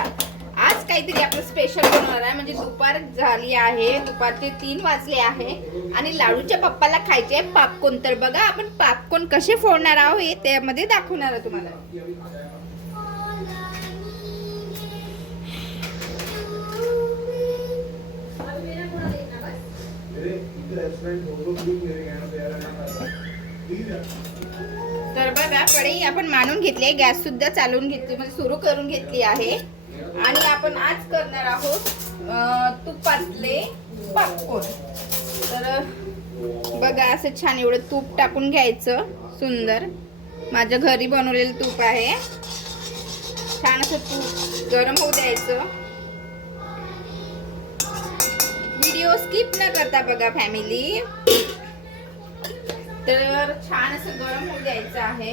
आज काहीतरी आपलं स्पेशल बनवणार आहे. म्हणजे दुपार झाली आहे, दुपारचे 3 वाजले आहे आणि लाडूच्या पप्पाला खायचे पॉपकॉर्न. तर बघा आपण पॉपकॉर्न कसे फोडणार आहोत हे त्यामध्ये दाखवणार आहे तुम्हाला. तर बघा कढई आपण मांडून घेतली आहे, गॅस सुद्धा चालवून घेतली म्हणजे सुरू करून घेतली आहे आणि आपण आज करणार आहोत तुपातले पॉपकॉर्न. तर बघा असं छान एवढं तूप टाकून घ्यायचं. सुंदर माझ्या घरी बनवलेलं तूप आहे. छान असं तूप गरम होऊ द्यायचं. व्हिडिओ स्किप न करता बघा फॅमिली. तर छान असं गरम होऊ द्यायचं आहे.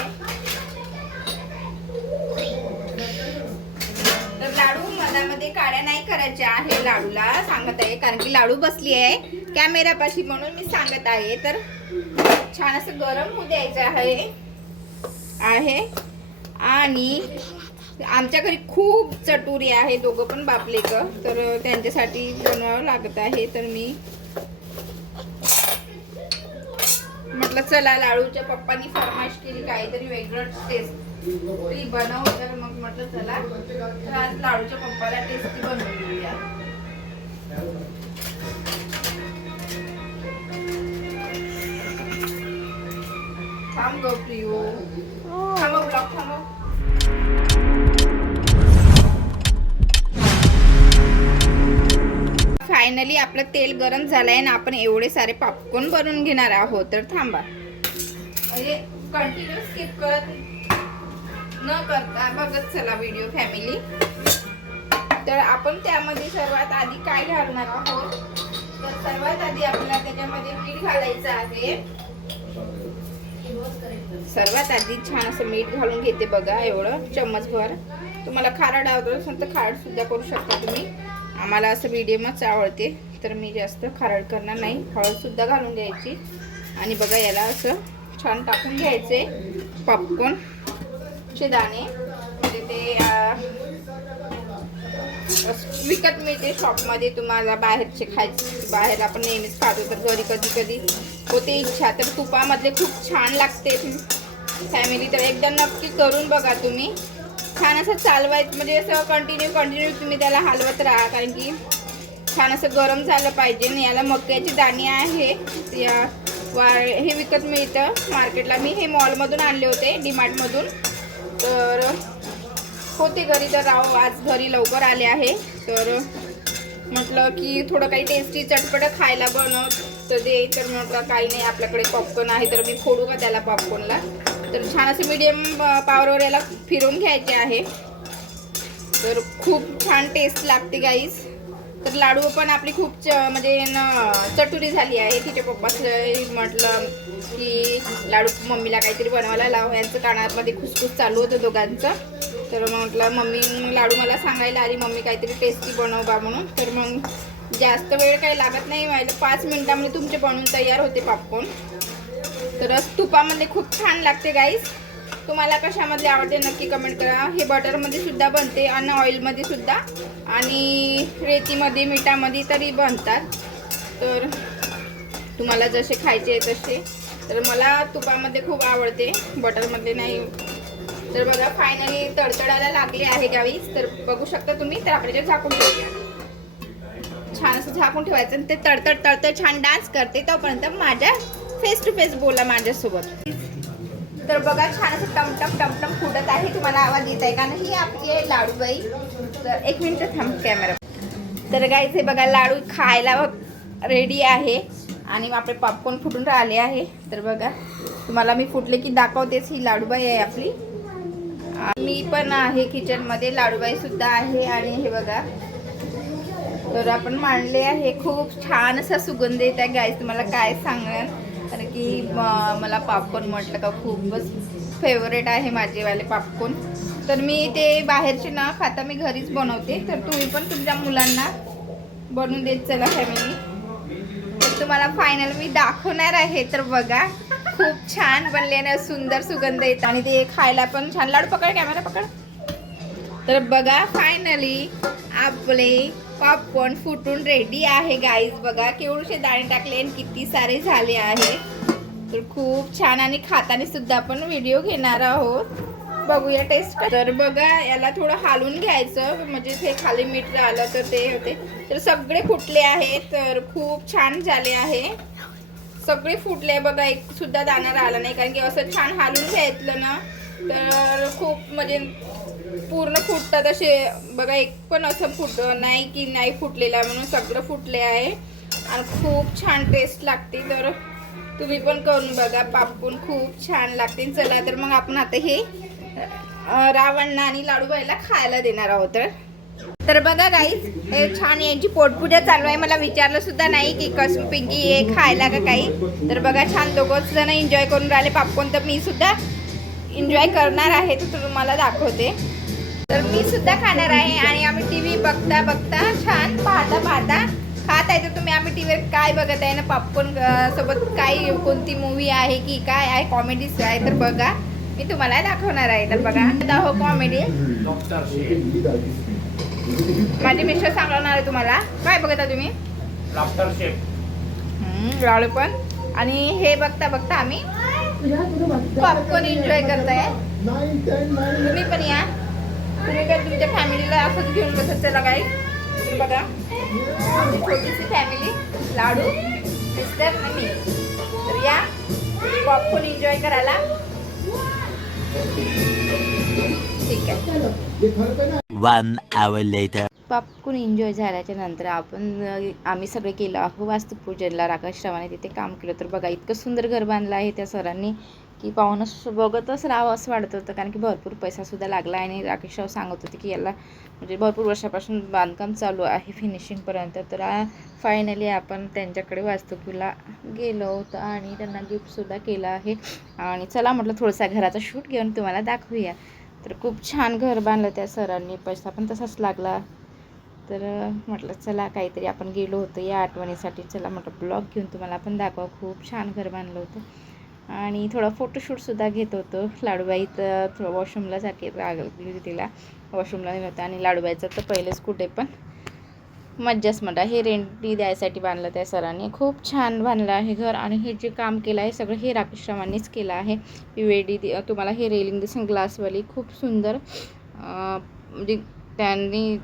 तर लाडू मधामध्ये काड्या नाही करायच्या आहे, लाडूला सांगत आहे कारण की लाडू बसली आहे कॅमेरापाशी म्हणून मी सांगत आहे. तर छान असं गरम होऊ द्यायचं आहे आणि आमच्या घरी खूप चटुरी आहे, दोघं पण बापले क, तर त्यांच्यासाठी बनवावं लागत आहे. तर मी म्हटलं चला लाडूच्या पप्पांनी फरमाईश केली काहीतरी वेगळं टेस्टी बनव, तर मग म्हटलं चला तर आज लाडूच्या पप्पाला टेस्टी बनवून देऊया. थांब गो प्रियो, थांबव ब्लॉक थांबव. फायनली आपलं तेल गरम झालंय आणि आपण एवढे सारे पॉपकॉर्न बनवून घेणार आहोत. तर थांबा म्हणजे कंटिन्यू स्किप करत न करता बघत चला व्हिडिओ फॅमिली. तर आपण त्यामध्ये सर्वात आधी काय घालणार आहोत, तर सर्वात आधी आपल्याला त्याच्यामध्ये मीठ घालायचं आहे. सर्वात आधी छान असं मीठ घालून घेते बघा एवढं चम्मचभर. तुम्हाला खारट आवडत असेल तर खारट सुद्धा करू शकता तुम्ही. आम्हाला असं मीडियमच आवडते तर मी जास्त खारट करणार नाही. हळद सुद्धा घालून द्यायची आणि बघा याला असं छान टाकून घ्यायचे पॉपकॉर्नचे दाणे. म्हणजे ते विकत मिळते शॉपमध्ये, तुम्हाला बाहेरचे खायचे बाहेर आपण नेहमीच खातो तर घरी कधी कधी होते इच्छा. तर तुपामधले खूप छान लागते फॅमिली. तर एकदा नक्की करून बघा तुम्ही. छान असं चालवायचं म्हणजे असं कंटिन्यू तुम्ही त्याला हलवत राहा कारण की छान असं गरम झालं पाहिजे. आणि याला मक्याची दाणे आहे, हे विकत मिळतं मार्केटला. मी हे मॉलमधून आणले होते, डीमार्टमधून. तर होते घरी, तर आज घरी लवकर आले आहे. तर म्हटलं की थोडं काही टेस्टी चटपट खायला बनवत दे. तर म्हटलं काही नाही आपल्याकडे पॉपकॉर्न आहे तर मी फोडू का त्याला पॉपकॉर्नला. तर छान असं मीडियम पावरवर याला फिरवून घ्यायचे आहे. तर खूप छान टेस्ट लागते गाईस. तर लाडू पण आपली खूप म्हणजे चटुरी झाली आहे. तिच्या पप्पाचं म्हटलं की लाडू मम्मीला काहीतरी बनवायला लाव. यांचं कानामध्ये खुसखुस चालू होतं दोघांचं. तर म्हटलं मम्मी लाडू मला सांगायला आली मम्मी काहीतरी टेस्टी बनव बा म्हणून. तर मग जास्त वेळ काही लागत नाही, व्हायला 5 मिनिटामध्ये तुमचे बनवून तयार होते पॉपकॉर्न. तर तुपामध्ये खूप छान लागते गाईस. तुम्हाला कशामध्ये आवडते नक्की कमेंट करा. हे बटरमध्ये सुद्धा बनते आणि ऑइलमध्ये सुद्धा आणि रेतीमध्ये मिठामध्ये तरी बनतात. तर तुम्हाला जसे खायचे तसे. तर मला तुपामध्ये खूप आवडते, बटरमध्ये नाही. तर बघा फायनली तडतडायला लागले आहे गाईस. तर बघू शकता तुम्ही. तर आपण झाकून ठेवूया. छान असं झाकून ठेवायचं आणि ते तडतड छान डान्स करते तोपर्यंत माझ्या फेस टू फेस बोला माझ्यासोबत. तर बघा छान असं टमटम फुटत आहे. तुम्हाला आवाज येत आहे का नाही? आपली आहे लाडूबाई. तर 1 मिनिट थांब कॅमेरा. तर गाईस हे बघा लाडू खायला रेडी आहे आणि आपले पॉपकॉर्न फुटून राहिले आहे. तर बघा तुम्हाला मी फुटले की दाखवतेच. ही लाडूबाई आहे आपली. मी पण आहे किचनमध्ये, लाडूबाई सुद्धा आहे. आणि हे बघा तर आपण मांडले आहे. खूप छान असा सुगंध येत आहे गाईस. तुम्हाला काय सांगणार कारण की मला पॉपकॉर्न म्हटलं का खूपच फेवरेट आहे माझेवाले पॉपकॉर्न. तर मी ते बाहेरचे न खाता मी घरीच बनवते. तर तुम्ही पण तुमच्या मुलांना बनवून देत चला फॅमिली. तर तुम्हाला फायनल मी दाखवणार आहे. तर बघा खूप छान बनले ना, सुंदर सुगंध येत आणि ते खायला पण छान. लाडू पकड, कॅमेरा पकड. तर बघा फायनली आपले पॉपकॉर्न फुटून रेडी आहे गाईज. बघा केवढे दाणे टाकले आणि किती सारे झाले आहे. तर खूप छान आणि खाताना सुद्धा आपण व्हिडिओ घेणार आहोत. बघूया टेस्ट. तर बघा याला थोडं हालून घ्यायचं म्हणजे ते खाली मीठ आलं तर ते होते. तर सगळे फुटले आहेत. तर खूप छान झाले आहे. सगळे फुटले बघा. एक सुद्धा दाणा राहिला नाही कारण की असं छान हालून घ्यायचं ना तर खूप म्हणजे पूर्ण फुटतात असे. बघा एक पण असं नाही की नाही फुटलेला म्हणून सगळं फुटले आहे आणि खूप छान टेस्ट लागते. तर तुम्ही पण करून बघा. पॉपकॉर्न खूप छान लागते. चला तर मग आपण आता हे रावणना आणि लाडूबाईला खायला देणार आहोत. तर बघा गाईज हे छान यांची पोटपूजा चालू आहे. मला विचारलं सुद्धा नाही की कसं पिंकी हे खायला का काही. तर बघा छान दोघंच जण एन्जॉय करून राहिले पॉपकॉर्न. तर मी सुद्धा एन्जॉय करणार आहे तर तुम्हाला दाखवते. तर मी सुद्धा खाणार आहे आणि आम्ही टी व्ही बघता बघता छान पाहता खात आहे. तर तुम्ही आम्ही टीव्हीवर काय बघत आहे ना पॉपकॉर्न सोबत काय कोणती मूवी आहे की काय आहे कॉमेडी आहे तर बघा मी तुम्हाला दाखवणार आहे. तर बघा हो कॉमेडी माझे मिस्टर सांगणार आहे तुम्हाला. काय बघता तुम्ही लाफ्टर शेफ लाडू पण आणि हे बघता बघता आम्ही पॉपकॉर्न एन्जॉय करताय. तुम्ही पण या. तुम्ही पण तुमच्या फॅमिलीला असंच घेऊन बसत चला काय. बघा आमची छोटीशी फॅमिली लाडू मिस्टर आणि मी. तर या पॉपकॉर्न एन्जॉय करायला. ठीक आहे. 1 hour later. पॉपकॉर्न एन्जॉय झाल्याच्या नंतर आम्ही सगळे केलं आहो वास्तुपूजनला. राकेशरावाने तिथे काम केलं. तर बघा इतकं सुंदर घर बांधलं आहे त्या सरांनी की पाहूनच बघतच राहावं असं वाटत होतं कारण की भरपूर पैसासुद्धा लागला. आणि राकेशराव सांगत होते की याला म्हणजे भरपूर वर्षापासून बांधकाम चालू आहे फिनिशिंगपर्यंत. तर फायनली आपण त्यांच्याकडे वास्तुकीला गेलो होतो आणि त्यांना गिफ्टसुद्धा केलं आहे. आणि चला म्हटलं थोडासा घराचा शूट घेऊन तुम्हाला दाखवूया. तर खूप छान घर बांधलं त्या सरांनी. पैसा पण तसाच लागला. तर म्हटलं चला काहीतरी आपण गेलो होतो या आठवणीसाठी. चला म्हटलं ब्लॉग घेऊन तुम्हाला आपण दाखवा. खूप छान घर बांधलं होतं. आणि थोडा फोटोशूटसुद्धा घेत होतो. लाडूबाई तर थोडं वॉशरूमला लागली होती तिला. वॉशरूमला नेलं होतं आणि लाडूबाईचं तर पहिलेच कुठे पण मज्जाच म्हणा. हे रेंटनी द्यायसाठी बांधलं त्या सरांनी. खूप छान बांधलं आहे घर. आणि हे जे काम केलं आहे सगळं हे राकेशरावांनीच केलं आहे. वेडी तुम्हाला हे रेलिंग दिसेल ग्लासवाली खूप सुंदर. म्हणजे त्यांनी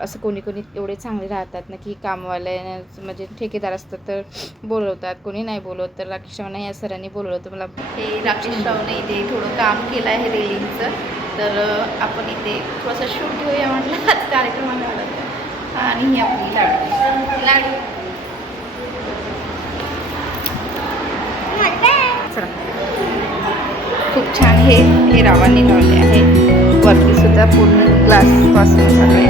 असं कोणी एवढे चांगले राहतात ना की कामवाले म्हणजे ठेकेदार असतात तर बोलवतात. कोणी नाही बोलवत. तर राकेशरावांना या सरांनी बोलवलं होतं. मला हे राकेशरावने इथे थोडं काम केलं आहे रेलिंगचं. तर आपण इथे थोडंसं शूट घेऊया म्हटलं आज कार्यक्रमाला आला. आणि ही आपली लाडू खूप छान हे रावांनी लावले आहे. वरती सुद्धा पूर्ण ग्लास पासून सगळे